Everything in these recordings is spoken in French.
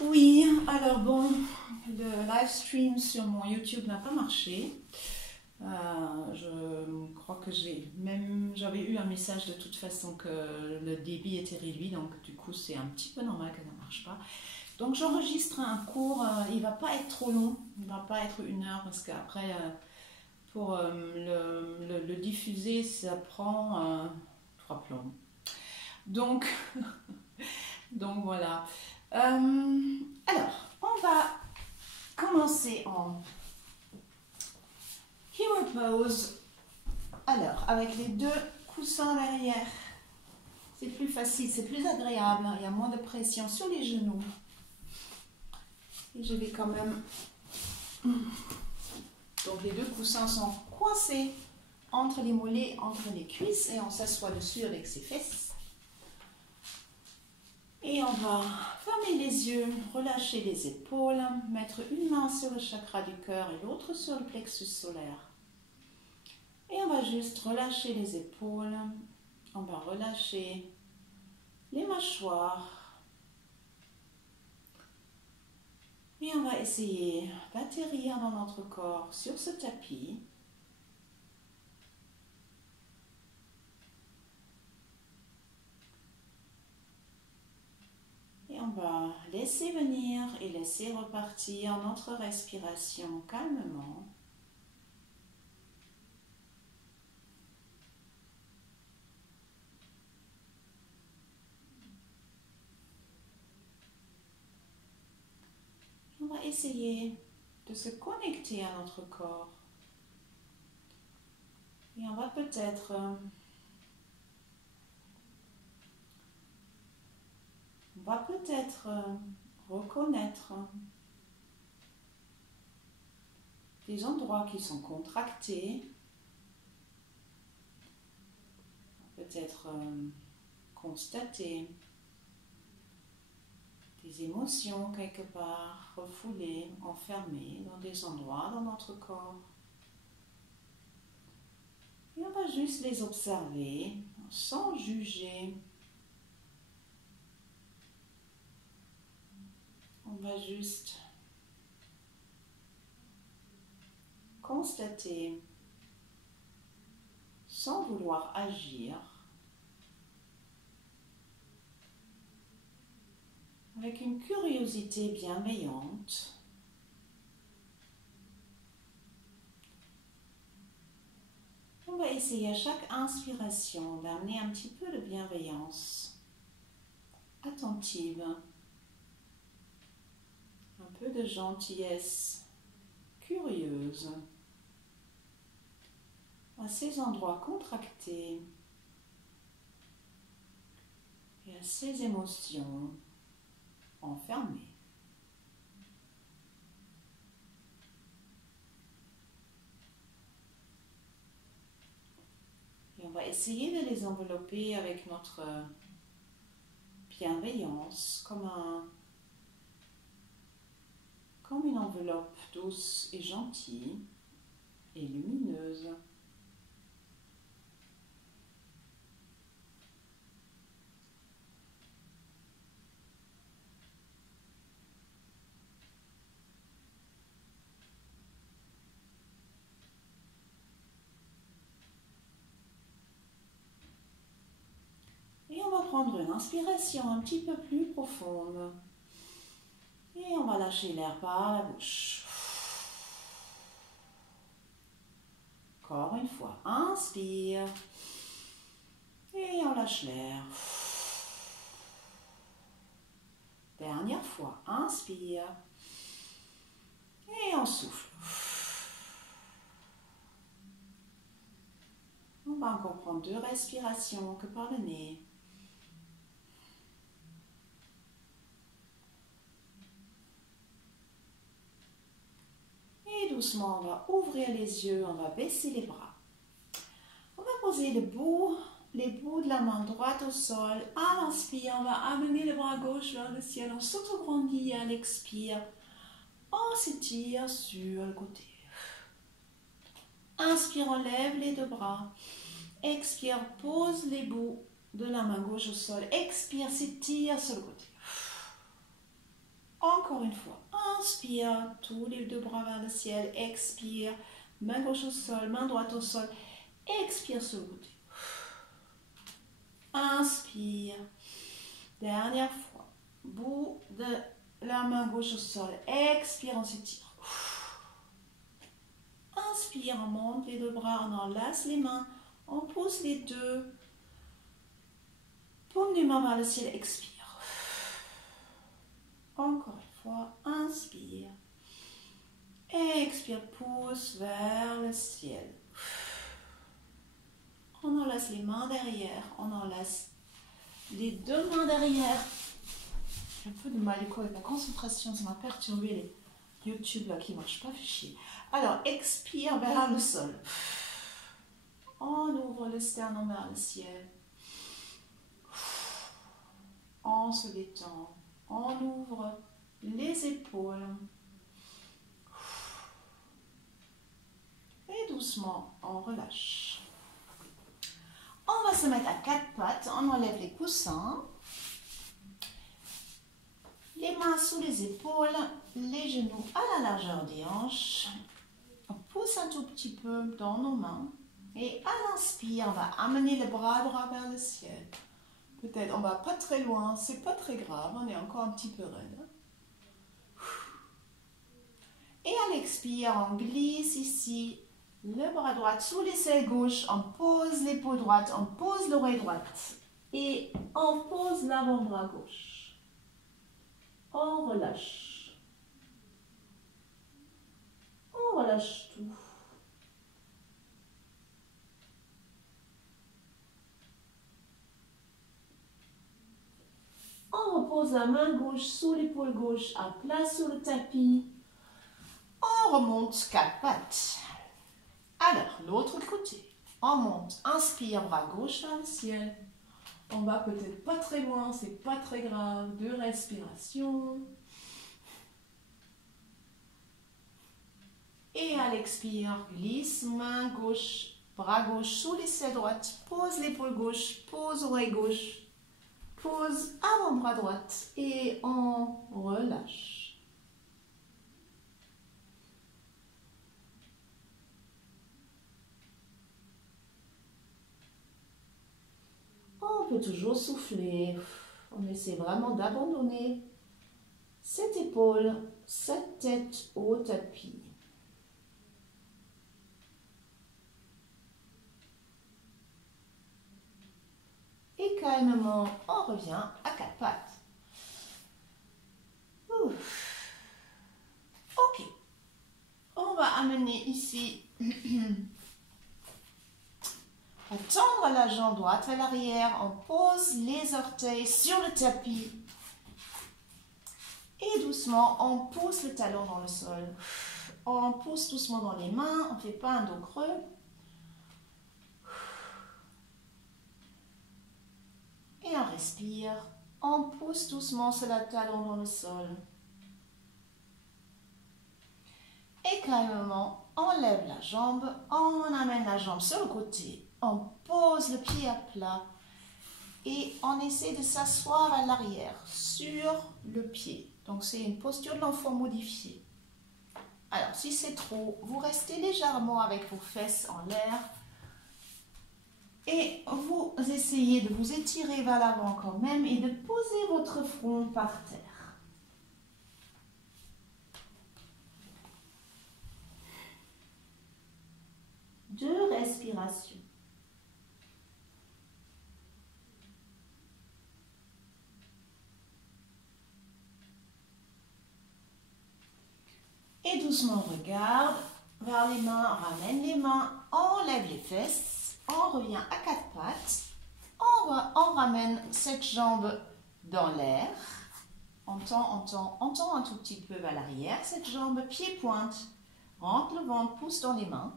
Oui, alors bon, le live stream sur mon YouTube n'a pas marché. Je crois que j'avais eu un message de toute façon que le débit était réduit, donc du coup c'est un petit peu normal que ça ne marche pas. Donc j'enregistre un cours, il va pas être trop long, il va pas être 1 heure parce qu'après pour le diffuser ça prend 3 plombs. Donc, donc voilà. Alors, on va commencer en Hero Pose. Alors, avec les 2 coussins derrière, c'est plus facile, c'est plus agréable, il y a moins de pression sur les genoux. Et je vais quand même... Donc les 2 coussins sont coincés entre les mollets, entre les cuisses, et on s'assoit dessus avec ses fesses. Et on va fermer les yeux, relâcher les épaules, mettre une main sur le chakra du cœur et l'autre sur le plexus solaire. Et on va juste relâcher les épaules, on va relâcher les mâchoires. Et on va essayer d'atterrir dans notre corps sur ce tapis. Et on va laisser venir et laisser repartir notre respiration calmement. On va essayer de se connecter à notre corps. Et on va peut-être reconnaître des endroits qui sont contractés. Peut-être constater des émotions quelque part refoulées, enfermées dans des endroits dans notre corps. Et on va juste les observer sans juger. On va juste constater sans vouloir agir, avec une curiosité bienveillante. On va essayer à chaque inspiration d'amener un petit peu de bienveillance attentive, un peu de gentillesse curieuse à ces endroits contractés et à ces émotions enfermées. Et on va essayer de les envelopper avec notre bienveillance comme une enveloppe douce et gentille et lumineuse. Et on va prendre une inspiration un petit peu plus profonde. Et on va lâcher l'air par la bouche. Encore une fois, inspire. Et on lâche l'air. Dernière fois, inspire. Et on souffle. On va encore prendre 2 respirations que par le nez. Et doucement, on va ouvrir les yeux, on va baisser les bras. On va poser les bouts de la main droite au sol. À l'inspire, on va amener le bras gauche vers le ciel. On s'autograndit à l'expire. On s'étire sur le côté. Inspire, on lève les 2 bras. Expire, pose les bouts de la main gauche au sol. Expire, s'étire sur le côté. inspire, tous les deux bras vers le ciel, expire, main gauche au sol, main droite au sol, expire sur le côté. Inspire, dernière fois, bout de la main gauche au sol, expire, on s'étire. Inspire, on monte les deux bras, on enlace les mains, on pousse les deux paumes des mains vers le ciel, expire. Encore une fois, inspire. Expire, pousse vers le ciel. On enlace les mains derrière, on enlace les deux mains derrière. J'ai un peu de mal avec la concentration, ça m'a perturbé les YouTube là qui ne marchent pas, fait chier. Alors, expire vers le sol. On ouvre le sternum vers le ciel. On se détend. On ouvre les épaules. Et doucement, on relâche. On va se mettre à quatre pattes. On enlève les coussins. Les mains sous les épaules. Les genoux à la largeur des hanches. On pousse un tout petit peu dans nos mains. Et à l'inspire, on va amener le bras droit vers le ciel. Peut-être on va pas très loin, c'est pas très grave, on est encore un petit peu raide. Et à l'expire, on glisse ici le bras droit sous l'aisselle gauche, on pose l'épaule droite, on pose l'oreille droite et on pose l'avant-bras gauche. On relâche. On relâche tout. On repose la main gauche sous l'épaule gauche, à plat sur le tapis. On remonte quatre pattes. Alors, l'autre côté. On monte, inspire, bras gauche vers le ciel. On va peut-être pas très loin, c'est pas très grave. Deux respirations. Et à l'expire, glisse, main gauche, bras gauche sous l'aisselle droite. Pose l'épaule gauche, pose oreille gauche. Pose avant-bras droite et on relâche. On peut toujours souffler. On essaie vraiment d'abandonner cette épaule, cette tête au tapis. Et calmement, on revient à quatre pattes. Ouf. Ok. On va amener ici, on tendre la jambe droite vers l'arrière, on pose les orteils sur le tapis. Et doucement, on pousse le talon dans le sol. On pousse doucement dans les mains, on ne fait pas un dos creux. Et on respire, on pousse doucement sur le talon dans le sol. Et calmement, on lève la jambe, on amène la jambe sur le côté, on pose le pied à plat et on essaie de s'asseoir à l'arrière sur le pied. Donc c'est une posture de l'enfant modifiée. Alors si c'est trop, vous restez légèrement avec vos fesses en l'air. Et vous essayez de vous étirer vers l'avant quand même et de poser votre front par terre. Deux respirations. Et doucement, on regarde vers les mains, on ramène les mains, on lève les fesses. On revient à quatre pattes, on ramène cette jambe dans l'air, on tend un tout petit peu vers l'arrière, cette jambe, pied-pointe, rentre le ventre, pousse dans les mains.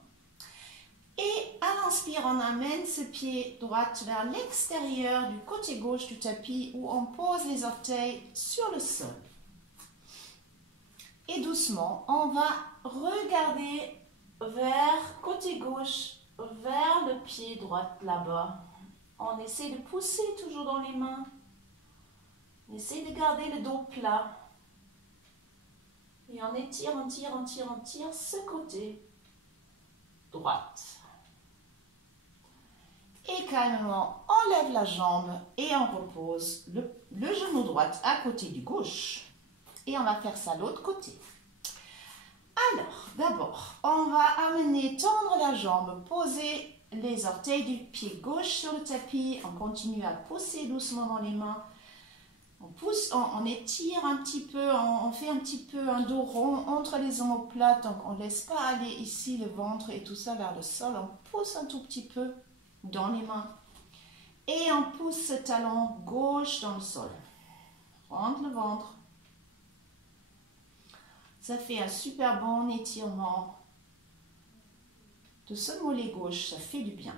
Et à l'inspire, on amène ce pied droit vers l'extérieur du côté gauche du tapis où on pose les orteils sur le sol. Et doucement, on va regarder vers côté gauche, vers le pied droit là-bas. On essaie de pousser toujours dans les mains. On essaie de garder le dos plat. Et on étire, on tire, on tire, on tire ce côté droite. Et calmement, on lève la jambe et on repose le genou droit à côté du gauche. Et on va faire ça de l'autre côté. Alors, d'abord, on va amener, tendre la jambe, poser les orteils du pied gauche sur le tapis. On continue à pousser doucement dans les mains. On pousse, on étire un petit peu, on fait un petit peu un dos rond entre les omoplates. Donc, on ne laisse pas aller ici le ventre et tout ça vers le sol. On pousse un tout petit peu dans les mains. Et on pousse ce talon gauche dans le sol. Rentre le ventre. Ça fait un super bon étirement de ce mollet gauche, ça fait du bien.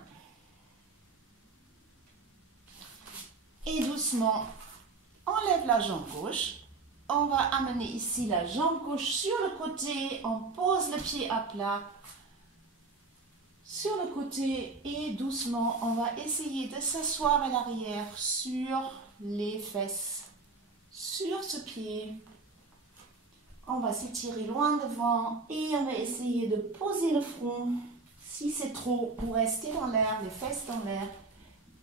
Et doucement, on lève la jambe gauche. On va amener ici la jambe gauche sur le côté. On pose le pied à plat sur le côté et doucement, on va essayer de s'asseoir à l'arrière sur les fesses, sur ce pied. On va s'étirer loin devant et on va essayer de poser le front. Si c'est trop, vous restez dans l'air, les fesses dans l'air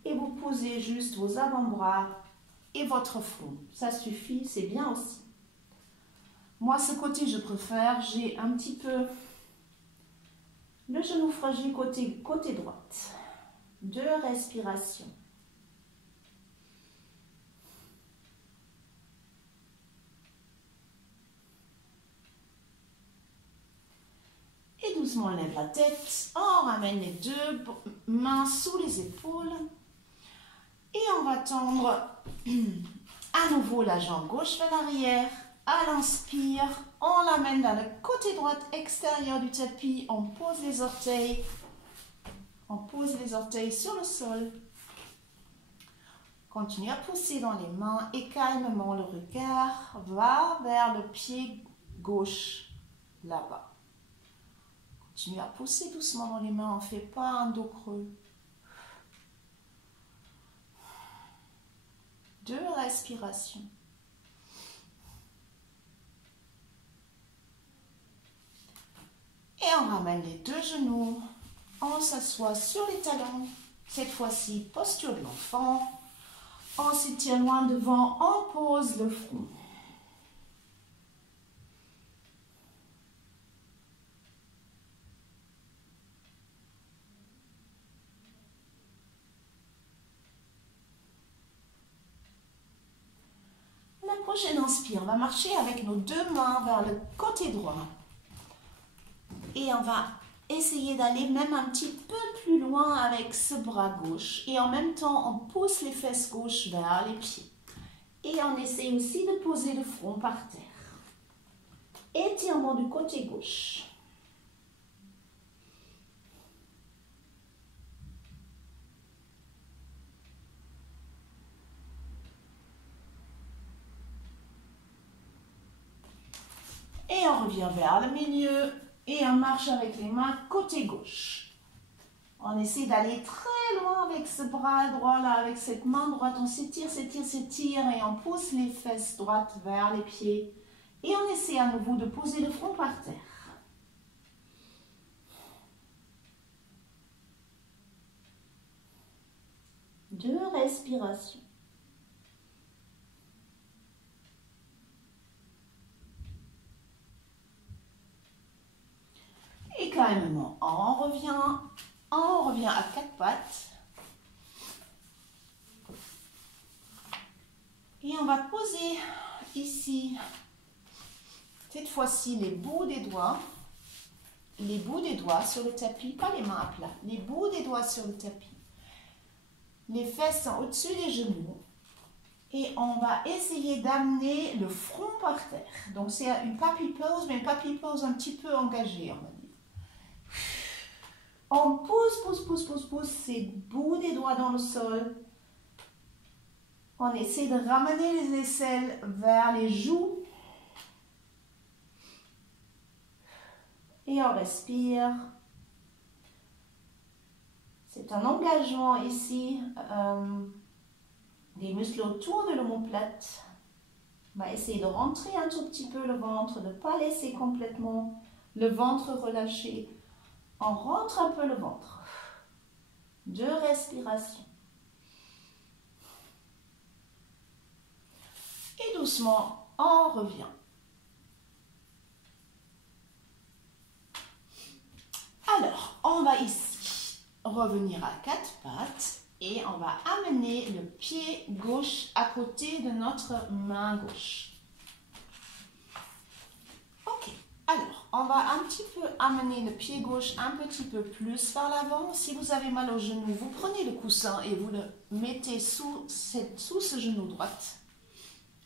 et vous posez juste vos avant-bras et votre front. Ça suffit, c'est bien aussi. Moi, ce côté, je préfère. J'ai un petit peu le genou fragile côté droite. 2 respirations. Et doucement, on lève la tête. On ramène les 2 mains sous les épaules. Et on va tendre à nouveau la jambe gauche vers l'arrière. À l'inspire, on l'amène vers le côté droit extérieur du tapis. On pose les orteils. On pose les orteils sur le sol. Continue à pousser dans les mains et calmement le regard va vers le pied gauche là-bas. Continue à pousser doucement dans les mains. On ne fait pas un dos creux. 2 respirations. Et on ramène les 2 genoux. On s'assoit sur les talons. Cette fois-ci, posture de l'enfant. On s'étire loin devant. On pose le front. La prochaine inspire, on va marcher avec nos 2 mains vers le côté droit. Et on va essayer d'aller même un petit peu plus loin avec ce bras gauche. Et en même temps, on pousse les fesses gauches vers les pieds. Et on essaie aussi de poser le front par terre. Étirement du côté gauche. Et on revient vers le milieu. Et on marche avec les mains côté gauche. On essaie d'aller très loin avec ce bras droit là, avec cette main droite. On s'étire, s'étire, s'étire et on pousse les fesses droites vers les pieds. Et on essaie à nouveau de poser le front par terre. Deux respirations. Et calmement, on revient à 4 pattes. Et on va poser ici, cette fois-ci, les bouts des doigts sur le tapis, pas les mains à plat, les bouts des doigts sur le tapis. Les fesses sont au-dessus des genoux. Et on va essayer d'amener le front par terre. Donc c'est une puppy pose, mais une puppy pose un petit peu engagée, on va dire. On pousse ces bouts des doigts dans le sol. On essaie de ramener les aisselles vers les joues. Et on respire. C'est un engagement ici des muscles autour de l'omoplate. On va essayer de rentrer un tout petit peu le ventre, de ne pas laisser complètement le ventre relâché. On rentre un peu le ventre. 2 respirations. Et doucement, on revient. Alors, on va ici revenir à 4 pattes et on va amener le pied gauche à côté de notre main gauche. Ok, alors, on va un petit peu amener le pied gauche un petit peu plus vers l'avant. Si vous avez mal au genou, vous prenez le coussin et vous le mettez sous ce genou droit.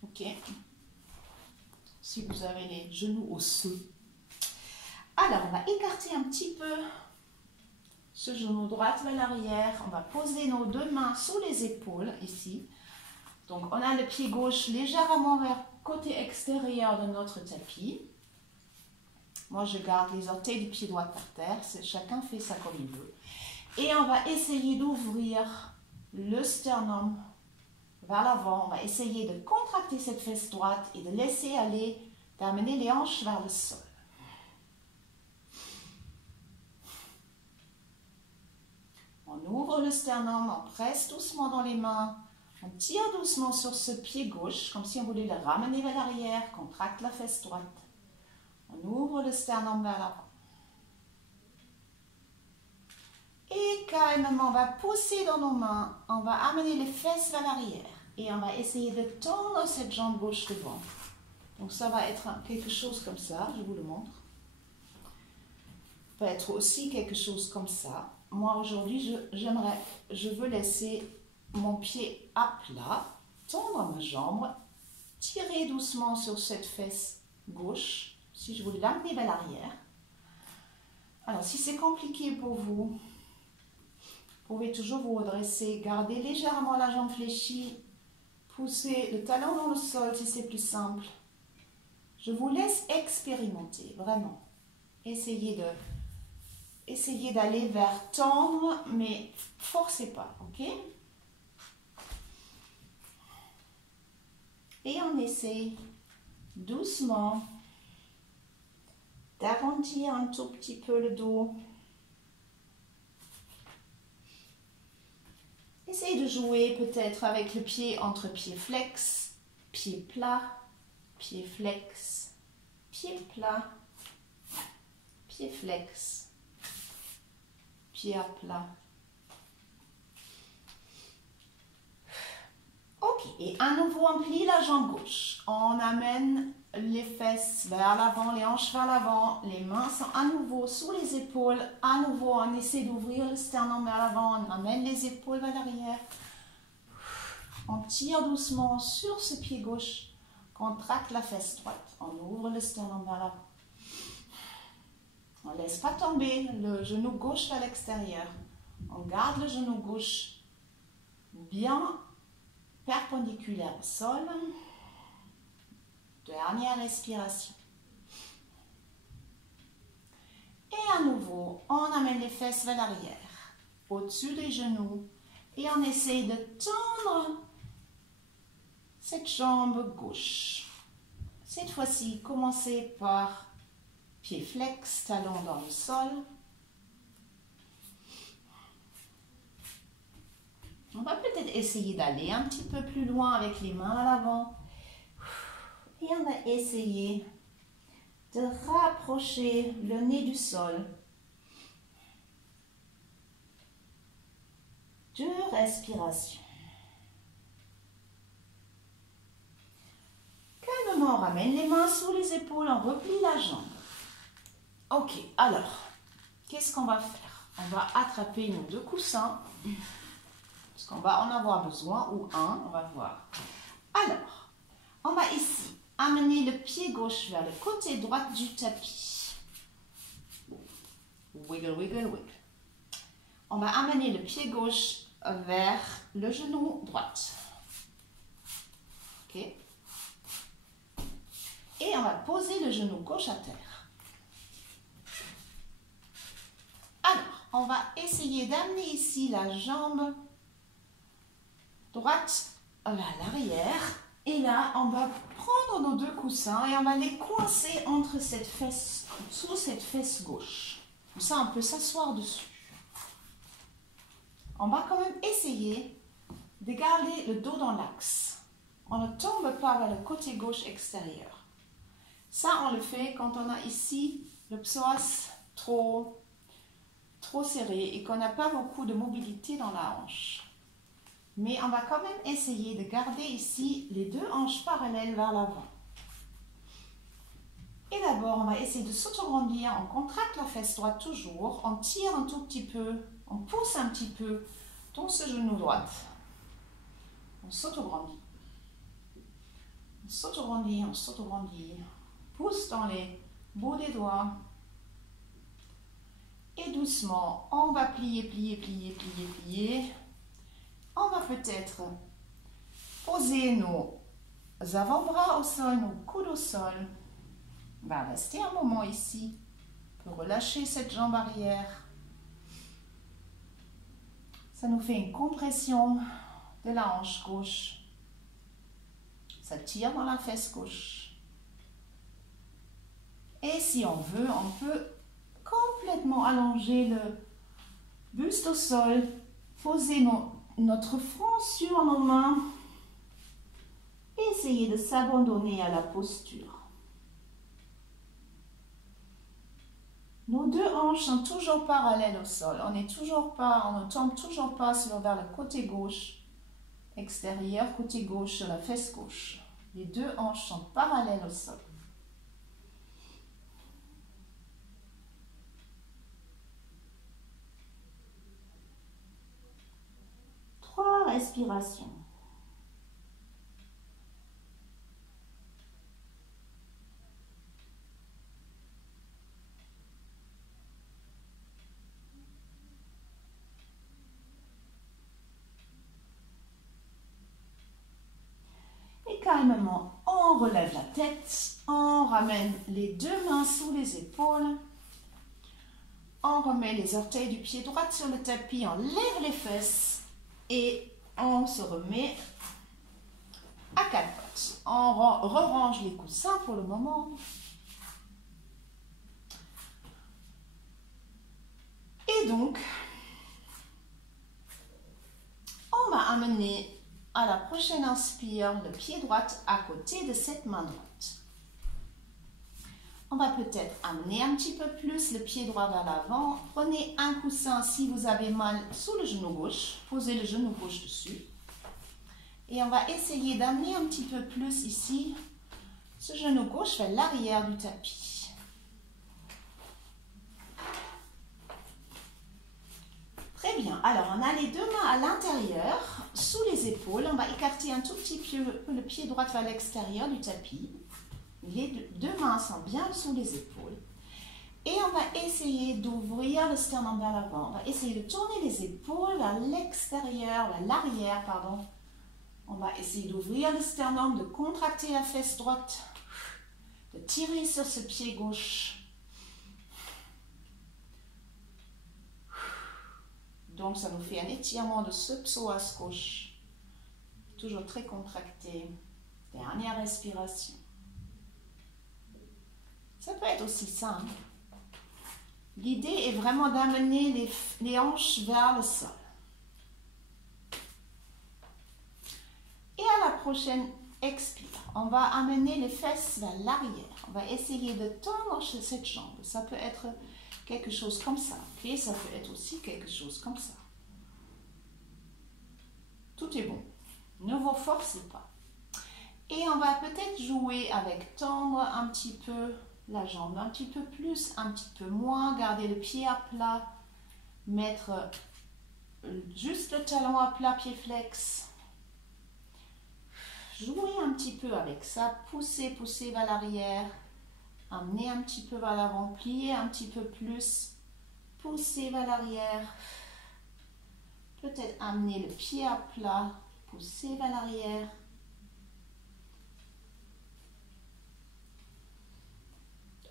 Ok. Si vous avez les genoux osseux. Alors, on va écarter un petit peu ce genou droit vers l'arrière. On va poser nos 2 mains sous les épaules, ici. Donc, on a le pied gauche légèrement vers le côté extérieur de notre tapis. Moi, je garde les orteils du pied droit par terre. Chacun fait ça comme il veut. Et on va essayer d'ouvrir le sternum vers l'avant. On va essayer de contracter cette fesse droite et de laisser aller, d'amener les hanches vers le sol. On ouvre le sternum, on presse doucement dans les mains, on tire doucement sur ce pied gauche, comme si on voulait le ramener vers l'arrière, contracte la fesse droite. On ouvre le sternum vers l'avant. Et calmement, on va pousser dans nos mains, on va amener les fesses vers l'arrière. Et on va essayer de tendre cette jambe gauche devant. Donc ça va être quelque chose comme ça, je vous le montre. Ça peut être aussi quelque chose comme ça. Moi aujourd'hui, je veux laisser mon pied à plat, tendre ma jambe, tirer doucement sur cette fesse gauche, si je voulais l'amener vers l'arrière. Alors si c'est compliqué pour vous, vous pouvez toujours vous redresser, garder légèrement la jambe fléchie, pousser le talon dans le sol si c'est plus simple. Je vous laisse expérimenter, vraiment. Essayez d'aller vers tendre, mais forcez pas, ok? Et on essaie doucement d'arrondir un tout petit peu le dos. Essayez de jouer peut-être avec le pied entre pied flex, pied plat, pied flex, pied plat, pied flex, pied à plat. Ok, et à nouveau on plie la jambe gauche. On amène les fesses vers l'avant, les hanches vers l'avant. Les mains sont à nouveau sous les épaules. À nouveau, on essaie d'ouvrir le sternum vers l'avant. On amène les épaules vers l'arrière. On tire doucement sur ce pied gauche. Contracte la fesse droite. On ouvre le sternum vers l'avant. On ne laisse pas tomber le genou gauche vers l'extérieur. On garde le genou gauche bien perpendiculaire au sol. Dernière respiration. Et à nouveau, on amène les fesses vers l'arrière, au-dessus des genoux, et on essaie de tendre cette jambe gauche. Cette fois-ci, commencez par pied flex, talon dans le sol. On va peut-être essayer d'aller un petit peu plus loin avec les mains à l'avant. Et on va essayer de rapprocher le nez du sol. 2 respirations. Calmement, on ramène les mains sous les épaules, on replie la jambe. Ok, alors, qu'est-ce qu'on va faire? On va attraper nos 2 coussins, parce qu'on va en avoir besoin, ou un, on va voir. Alors, on va ici amener le pied gauche vers le côté droit du tapis. Wiggle, wiggle, wiggle. On va amener le pied gauche vers le genou droit. Ok. Et on va poser le genou gauche à terre. Alors, on va essayer d'amener ici la jambe droite vers l'arrière. Et là, on va prendre prendre nos deux coussins et on va les coincer entre cette fesse, sous cette fesse gauche. Comme ça, on peut s'asseoir dessus. On va quand même essayer de garder le dos dans l'axe. On ne tombe pas vers le côté gauche extérieur. Ça, on le fait quand on a ici le psoas trop serré et qu'on n'a pas beaucoup de mobilité dans la hanche. Mais on va quand même essayer de garder ici les deux hanches parallèles vers l'avant. Et d'abord, on va essayer de s'autograndir. On contracte la fesse droite toujours. On tire un tout petit peu. On pousse un petit peu dans ce genou droit. On s'autograndit. On s'autograndit, on s'autograndit. Pousse dans les bouts des doigts. Et doucement, on va plier, plier, plier, plier, plier. On va peut-être poser nos avant-bras au sol, nos coudes au sol. On va rester un moment ici pour relâcher cette jambe arrière. Ça nous fait une compression de la hanche gauche. Ça tire dans la fesse gauche. Et si on veut, on peut complètement allonger le buste au sol, poser notre front sur nos mains et essayer de s'abandonner à la posture. Nos deux hanches sont toujours parallèles au sol. On ne tombe toujours pas vers le côté gauche extérieur, côté gauche sur la fesse gauche. Les deux hanches sont parallèles au sol. Trois respirations. Et calmement, on relève la tête, on ramène les deux mains sous les épaules, on remet les orteils du pied droit sur le tapis, on lève les fesses et on se remet à quatre pattes. On re-range les coussins pour le moment. Et donc, on va amener à la prochaine inspire le pied droit à côté de cette main droite. On va peut-être amener un petit peu plus le pied droit vers l'avant. Prenez un coussin si vous avez mal sous le genou gauche. Posez le genou gauche dessus. Et on va essayer d'amener un petit peu plus ici ce genou gauche vers l'arrière du tapis. Très bien. Alors, on a les deux mains à l'intérieur, sous les épaules. On va écarter un tout petit peu le pied droit vers l'extérieur du tapis. Les deux mains sont bien sous les épaules. Et on va essayer d'ouvrir le sternum vers l'avant. On va essayer de tourner les épaules vers l'extérieur, vers l'arrière, pardon. On va essayer d'ouvrir le sternum, de contracter la fesse droite, de tirer sur ce pied gauche. Donc, ça nous fait un étirement de ce psoas gauche. Toujours très contracté. Dernière respiration. Ça peut être aussi simple. L'idée est vraiment d'amener les hanches vers le sol. Et à la prochaine expire, on va amener les fesses vers l'arrière. On va essayer de tendre cette jambe. Ça peut être quelque chose comme ça. Et ça peut être aussi quelque chose comme ça. Tout est bon. Ne vous forcez pas. Et on va peut-être jouer avec tendre un petit peu la jambe, un petit peu plus, un petit peu moins. Garder le pied à plat. Mettre juste le talon à plat, pied flex. Jouer un petit peu avec ça. Pousser vers l'arrière. Amener un petit peu vers l'avant. Plier un petit peu plus. Pousser vers l'arrière. Peut-être amener le pied à plat. Pousser vers l'arrière.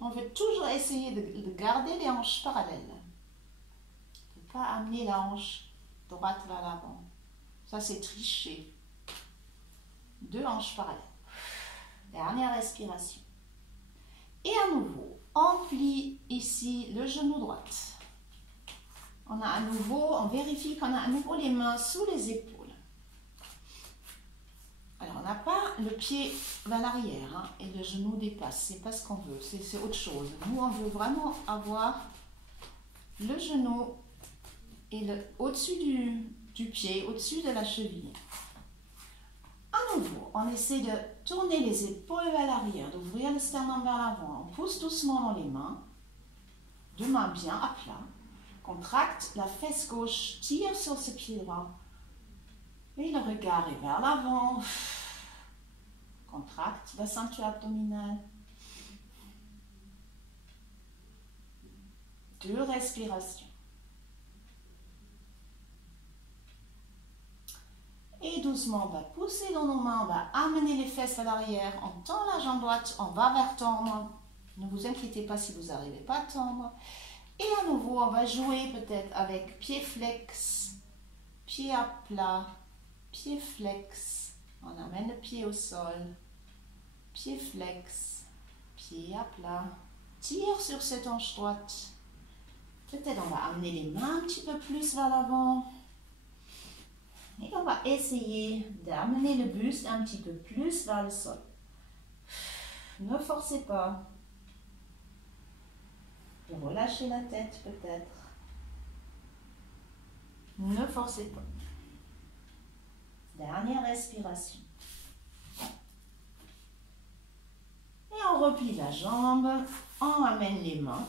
On veut toujours essayer de garder les hanches parallèles. Ne pas amener la hanche droite vers l'avant. Ça, c'est tricher. Deux hanches parallèles. Dernière respiration. Et à nouveau, on plie ici le genou droit. On a à nouveau, on vérifie qu'on a à nouveau les mains sous les épaules. Alors, on n'a pas le pied vers l'arrière hein, et le genou dépasse. C'est pas ce qu'on veut, c'est autre chose. Nous, on veut vraiment avoir le genou et au-dessus du pied, au-dessus de la cheville. À nouveau, on essaie de tourner les épaules vers l'arrière, d'ouvrir le sternum vers l'avant. On pousse doucement dans les mains, deux mains bien à plat. Contracte la fesse gauche, tire sur ce pied droit. Et le regard est vers l'avant. Contracte la ceinture abdominale. 2 respirations. Et doucement, on va pousser dans nos mains, on va amener les fesses à l'arrière, on tend la jambe droite, on va vers tendre. Ne vous inquiétez pas si vous n'arrivez pas à tendre. Et à nouveau, on va jouer peut-être avec pied flex, pied à plat, pied flex. On amène le pied au sol, pied flex, pied à plat. Tire sur cette hanche droite. Peut-être on va amener les mains un petit peu plus vers l'avant. Et on va essayer d'amener le buste un petit peu plus vers le sol. Ne forcez pas. Relâchez la tête peut-être. Ne forcez pas. Dernière respiration. Et on replie la jambe. On amène les mains.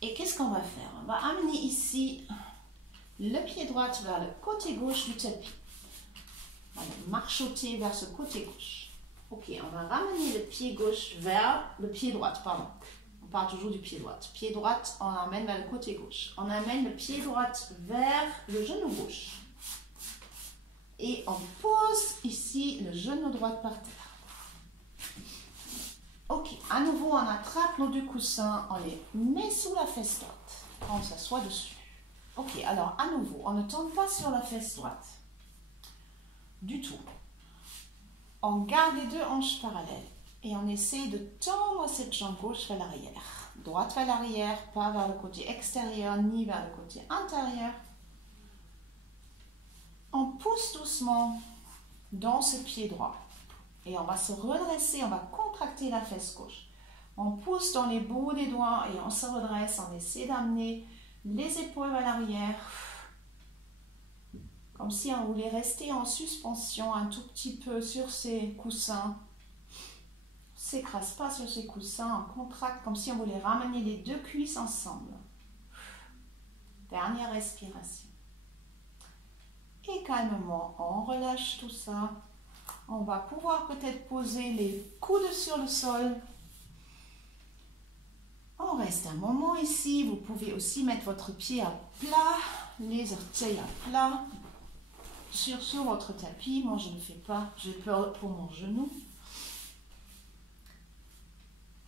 Et qu'est-ce qu'on va faire? On va amener ici le pied droit vers le côté gauche du tapis. On va marchoter vers ce côté gauche. Ok, on va ramener le pied gauche vers le pied droit, pardon. On part toujours du pied droit. Pied droit, on l'amène vers le côté gauche. On amène le pied droit vers le genou gauche. Et on pose ici le genou droit par terre. Ok, à nouveau, on attrape nos 2 coussins, on les met sous la fesse droite. On s'assoit dessus. Ok, alors à nouveau, on ne tombe pas sur la fesse droite. Du tout. On garde les 2 hanches parallèles. Et on essaie de tendre cette jambe gauche vers l'arrière. Droite vers l'arrière, pas vers le côté extérieur, ni vers le côté intérieur. On pousse doucement dans ce pied droit. Et on va se redresser, on va contracter la fesse gauche. On pousse dans les bouts des doigts et on se redresse. On essaie d'amener les épaules vers l'arrière. Comme si on voulait rester en suspension un tout petit peu sur ces coussins. On ne s'écrase pas sur ces coussins, on contracte comme si on voulait ramener les 2 cuisses ensemble. Dernière respiration. Et calmement, on relâche tout ça. On va pouvoir peut-être poser les coudes sur le sol. On reste un moment ici. Vous pouvez aussi mettre votre pied à plat, les orteils à plat sur votre tapis. Moi, je ne fais pas, j'ai peur pour mon genou.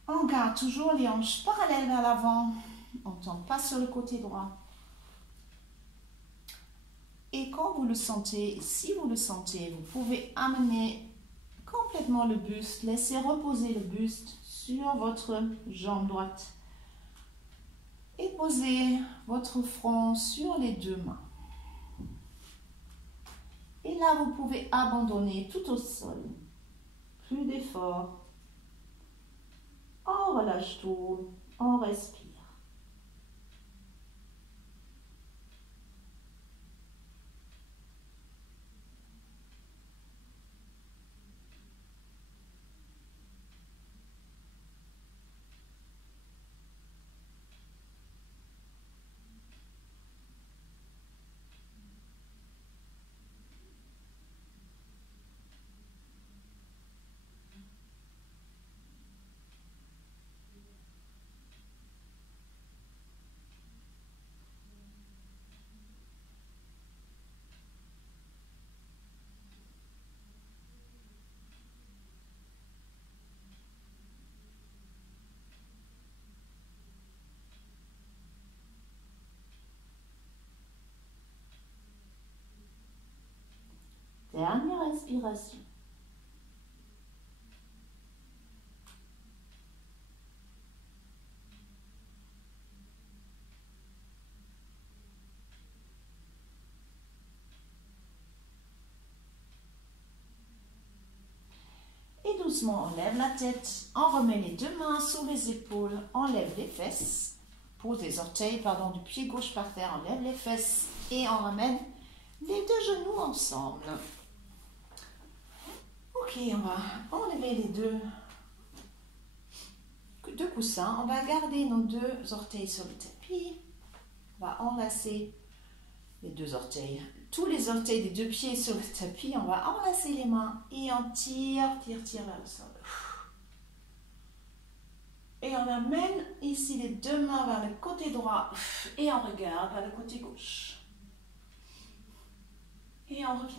On garde toujours les hanches parallèles vers l'avant. On ne tombe pas sur le côté droit. Et quand vous le sentez, si vous le sentez, vous pouvez amener complètement le buste. Laissez reposer le buste sur votre jambe droite. Et posez votre front sur les 2 mains. Et là, vous pouvez abandonner tout au sol. Plus d'effort. On relâche tout, on respire. Dernière respiration. doucement, on lève la tête, on remet les deux mains sous les épaules, on lève les fesses, pose les orteils, pardon, du pied gauche par terre, on lève les fesses et on ramène les deux genoux ensemble. Ok, on va enlever les deux coussins, on va garder nos deux orteils sur le tapis, on va enlacer les deux orteils, tous les orteils des deux pieds sur le tapis, on va enlacer les mains et on tire vers le sol. Et on amène ici les deux mains vers le côté droit et on regarde vers le côté gauche. Et on revient.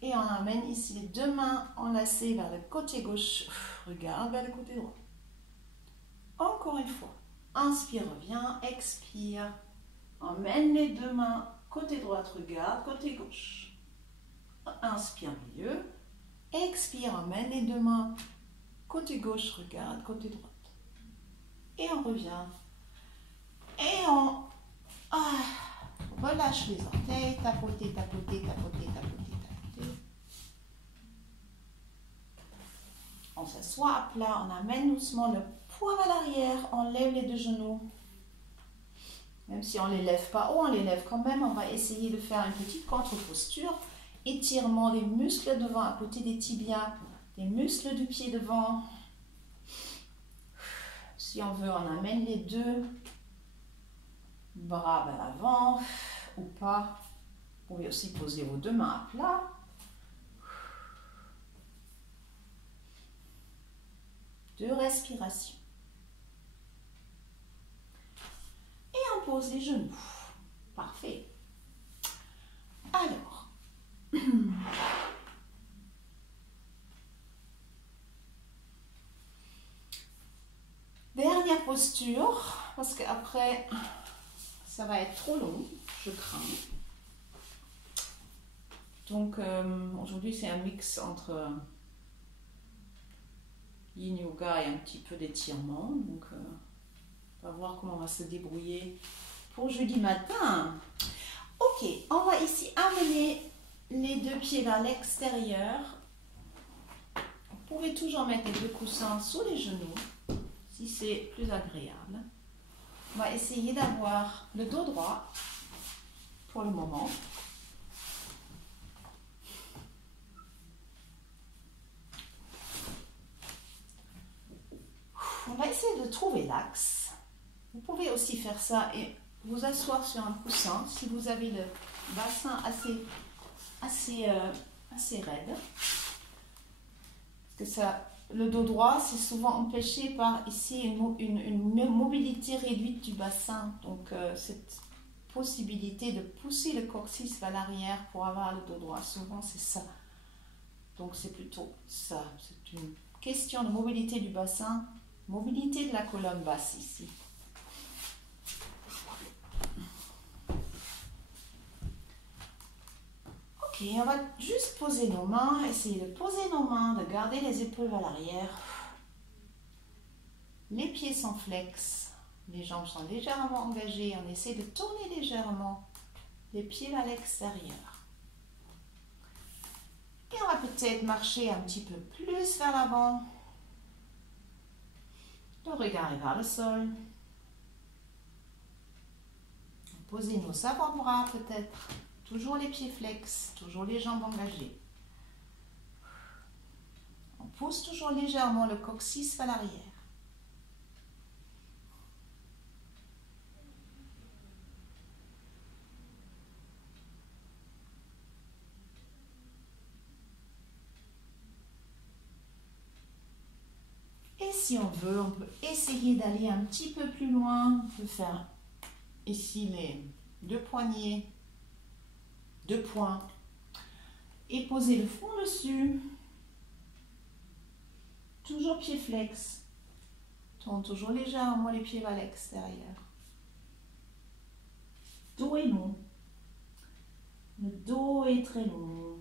Et on amène ici les deux mains enlacées vers le côté gauche, regarde vers le côté droit. Encore une fois, inspire, reviens, expire, emmène les deux mains côté droit, regarde côté gauche. Inspire milieu, expire, emmène les deux mains côté gauche, regarde côté droite. Et on revient. Et on relâche les orteils, tapoter, tapoter, tapoter, tapoter, tapoter. On s'assoit à plat, on amène doucement le poids à l'arrière, on lève les deux genoux. Même si on ne les lève pas haut, on les lève quand même. On va essayer de faire une petite contre-posture. Étirement des muscles devant, à côté des tibias, des muscles du pied devant. Si on veut, on amène les deux bras vers l'avant ou pas. Vous pouvez aussi poser vos deux mains à plat. Deux respirations. Et on pose les genoux. Parfait. Alors, dernière posture, parce qu'après, ça va être trop long, je crains. Donc, aujourd'hui, c'est un mix entre yin yoga et un petit peu d'étirement. Donc, on va voir comment on va se débrouiller pour jeudi matin. Ok, on va ici amener les deux pieds vers l'extérieur. Vous pouvez toujours mettre les deux coussins sous les genoux, si c'est plus agréable. On va essayer d'avoir le dos droit pour le moment. On va essayer de trouver l'axe. Vous pouvez aussi faire ça et vous asseoir sur un coussin si vous avez le bassin assez raide. Parce que ça, le dos droit, c'est souvent empêché par ici une mobilité réduite du bassin. Donc, cette possibilité de pousser le coccyx vers l'arrière pour avoir le dos droit, souvent c'est ça. Donc, c'est plutôt ça. C'est une question de mobilité du bassin, mobilité de la colonne basse ici. Ok, on va juste poser nos mains, essayer de poser nos mains, de garder les épaules à l'arrière. Les pieds sont flex, les jambes sont légèrement engagées. On essaie de tourner légèrement les pieds vers l'extérieur. Et on va peut-être marcher un petit peu plus vers l'avant. Le regard est vers le sol. Posez nos avant-bras peut-être. Toujours les pieds flex, toujours les jambes engagées. On pousse toujours légèrement le coccyx vers l'arrière. Et si on veut, on peut essayer d'aller un petit peu plus loin. On peut faire ici les deux poignets, deux poings, et poser le front dessus. Toujours pied flex. Tourne toujours légèrement les pieds vers l'extérieur. Dos est long. Le dos est très long.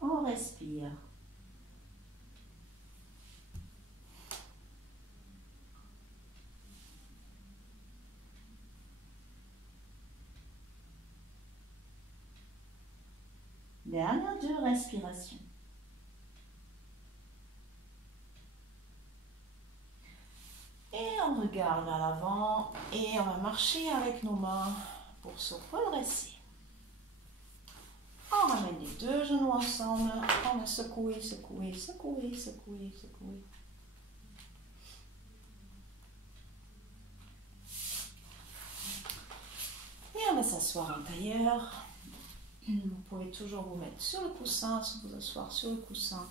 On respire. Dernière 2 respirations. Et on regarde à l'avant et on va marcher avec nos mains pour se redresser. On ramène les 2 genoux ensemble. On va secouer, secouer, secouer, secouer, secouer. Et on va s'asseoir en tailleur. Vous pouvez toujours vous mettre sur le coussin, vous asseoir sur le coussin.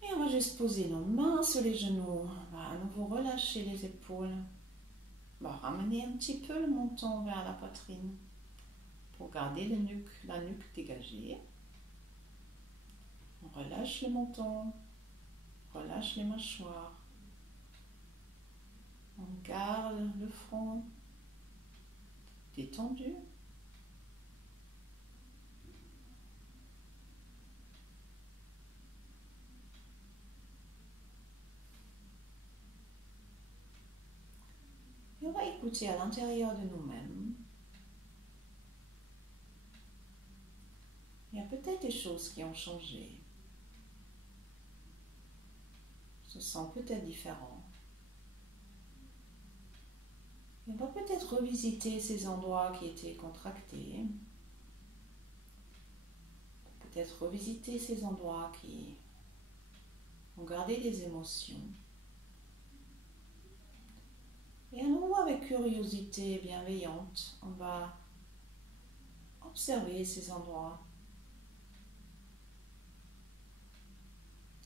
Et on va juste poser nos mains sur les genoux. On va à nouveau relâcher les épaules. On va ramener un petit peu le menton vers la poitrine pour garder la nuque dégagée. On relâche le menton, relâche les mâchoires. On garde le front détendu. Et on va écouter à l'intérieur de nous-mêmes. Il y a peut-être des choses qui ont changé. Se sent peut-être différent. Et on va peut-être revisiter ces endroits qui étaient contractés. Peut-être revisiter ces endroits qui ont gardé des émotions. Et à nouveau, avec curiosité bienveillante, on va observer ces endroits.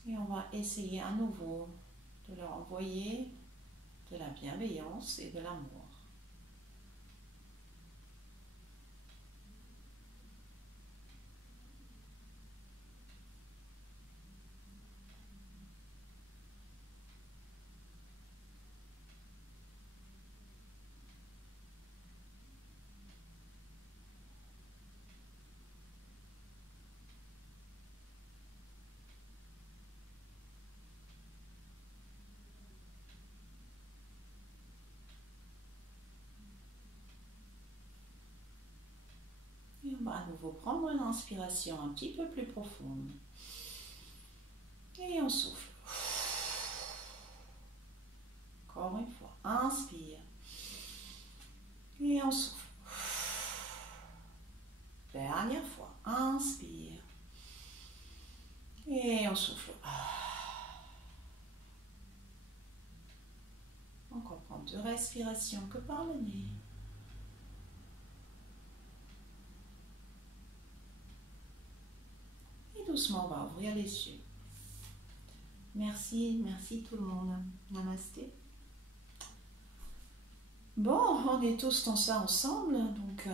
Et on va essayer à nouveau de leur envoyer de la bienveillance et de l'amour. Et on va à nouveau prendre une inspiration un petit peu plus profonde. Et on souffle. Encore une fois, inspire. Et on souffle. Dernière fois, inspire. Et on souffle. Donc on prend 2 respirations que par le nez. Et doucement, on va ouvrir les yeux. Merci, merci tout le monde. Namasté. Bon, on est tous dans ça ensemble, donc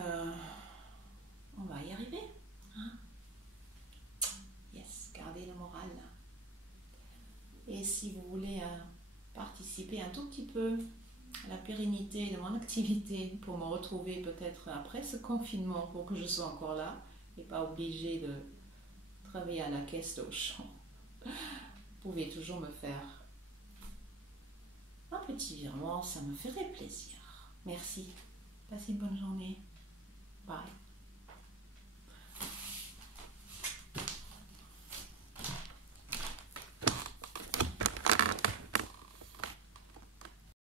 on va y arriver. Hein? Yes, gardez le moral. Et si vous voulez participer un tout petit peu à la pérennité de mon activité pour me retrouver peut-être après ce confinement pour que je sois encore là et pas obligée de travailler à la caisse d'Auchan, vous pouvez toujours me faire un petit virement, ça me ferait plaisir. Merci. Passez une bonne journée. Bye.